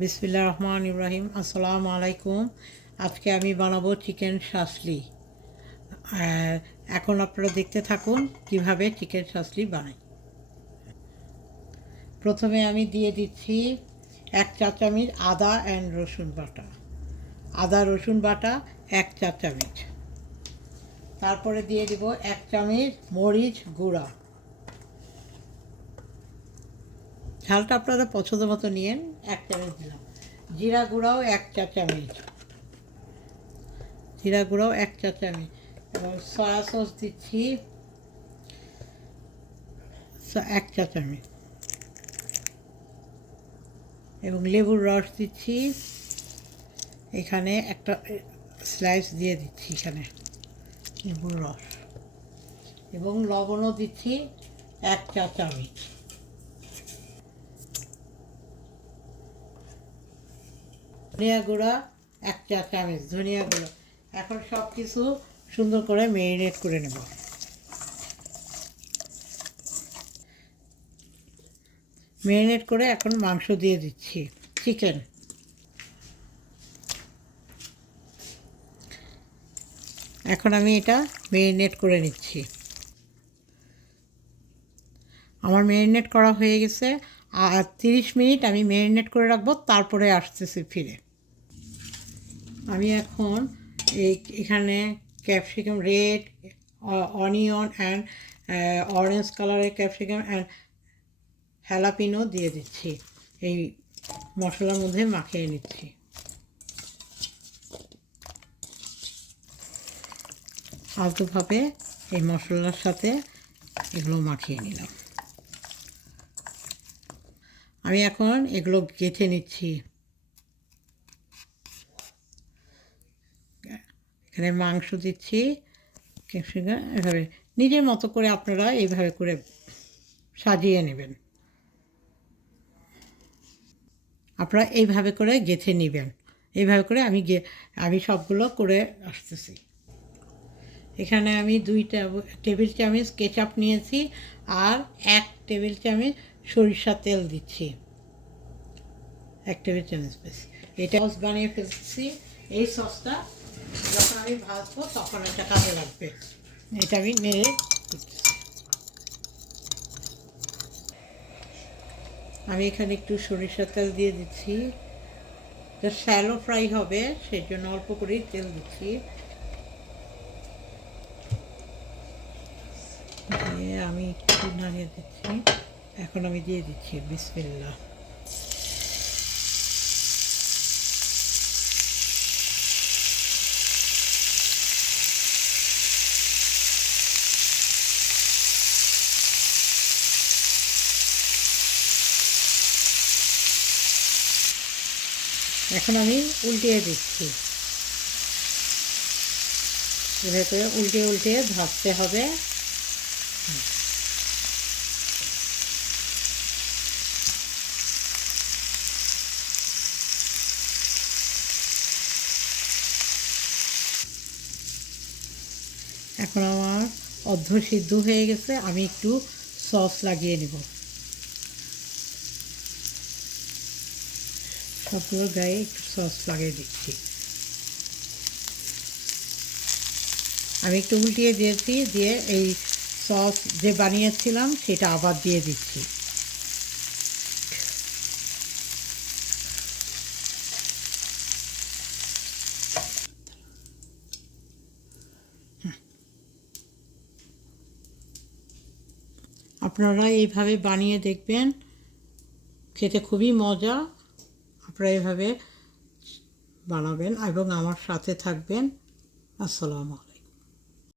বিসমিল্লাহির রহমানির রহিম। আসসালামু আলাইকুম। আজকে আমি বানাবো চিকেন শাসলি। এখন আপনারা দেখতে থাকুন কিভাবে চিকেন শাসলি বানাই। প্রথমে আমি দিয়ে দিচ্ছি 1 চা চামচ আদা অ্যান্ড রসুন বাটা, আদা রসুন বাটা 1 চা চামচ। তারপরে দিয়ে দিব 1 চামচ মরিচ গুঁড়া, ঝালটা আপনারা পছন্দ মতো নিয়েন। 1 চামচ দিলাম। জিরা গুঁড়াও 1 চা চামচ, জিরা গুঁড়াও 1 চা চামচ। এবং সয়া সস দিচ্ছি 1 চা চামচ। এবং লেবুর রস দিচ্ছি, এখানে একটা স্লাইস দিয়ে দিচ্ছি এখানে লেবুর রস। এবং লবণও দিচ্ছি 1 চা চামচ। ধনিয়া গুঁড়া 1 চা চামচ, ধনিয়া গুঁড়ো। এখন সব কিছু সুন্দর করে ম্যারিনেট করে নেব। ম্যারিনেট করে এখন মাংস দিয়ে দিচ্ছি, চিকেন। এখন আমি এটা ম্যারিনেট করে নিচ্ছি। আমার ম্যারিনেট করা হয়ে গেছে। আর 30 মিনিট আমি ম্যারিনেট করে রাখবো, তারপরে আসতেছি ফিরে। আমি এখন এখানে capsicum, red onion and orange কালারের ক্যাপসিকাম অ্যান্ড হ্যালাপিনো দিয়ে দিচ্ছি। এই মশলার মধ্যে মাখিয়ে নিচ্ছি। আলতোভাবে এই মশলার সাথে এগুলো মাখিয়ে নিলাম। আমি এখন এগুলো গেঁথে নিচ্ছি। এখানে মাংস দিচ্ছি, ক্যাপসিকাম, এভাবে নিজের মতো করে আপনারা এইভাবে করে সাজিয়ে নেবেন। আপনারা এইভাবে করে গেঁথে নেবেন। এইভাবে করে আমি সবগুলো করে আসতেছি। এখানে আমি 2 টেবিল চামচ কেচাপ নিয়েছি আর 1 টেবিল চামচ সরিষার তেল দিচ্ছি। 1 টেবিল চামচ বেশ। এটা সস বানিয়ে ফেলছি। এই সসটা যখন আমি ভাজবো তখন এটা কাজে লাগবে। এটা আমি নেড়ে আমি এখানে একটু সরিষার তেল দিয়ে দিচ্ছি। এটা শ্যালো ফ্রাই হবে, সেই জন্য অল্প করেই তেল দিচ্ছি। দিয়ে আমি একটু নাড়িয়ে দিচ্ছি। এখন আমি দিয়ে দিচ্ছি বিসমিল্লাহ। এখন আমি উল্টিয়ে দিচ্ছি। এভাবে করে উল্টিয়ে উল্টিয়ে ভাজতে হবে। এখন আমার অর্ধ সিদ্ধ হয়ে গেছে। আমি একটু সস লাগিয়ে নেব। সবগুলোর গায়ে একটু সস লাগিয়ে দিচ্ছি। আমি একটু উল্টিয়ে দিয়েছি, দিয়ে এই সস যে বানিয়েছিলাম সেটা আবার দিয়ে দিচ্ছি। আপনারা এইভাবে বানিয়ে দেখবেন, খেতে খুবই মজা। আপনারা এইভাবে বানাবেন এবং আমার সাথে থাকবেন। আসসালামু আলাইকুম।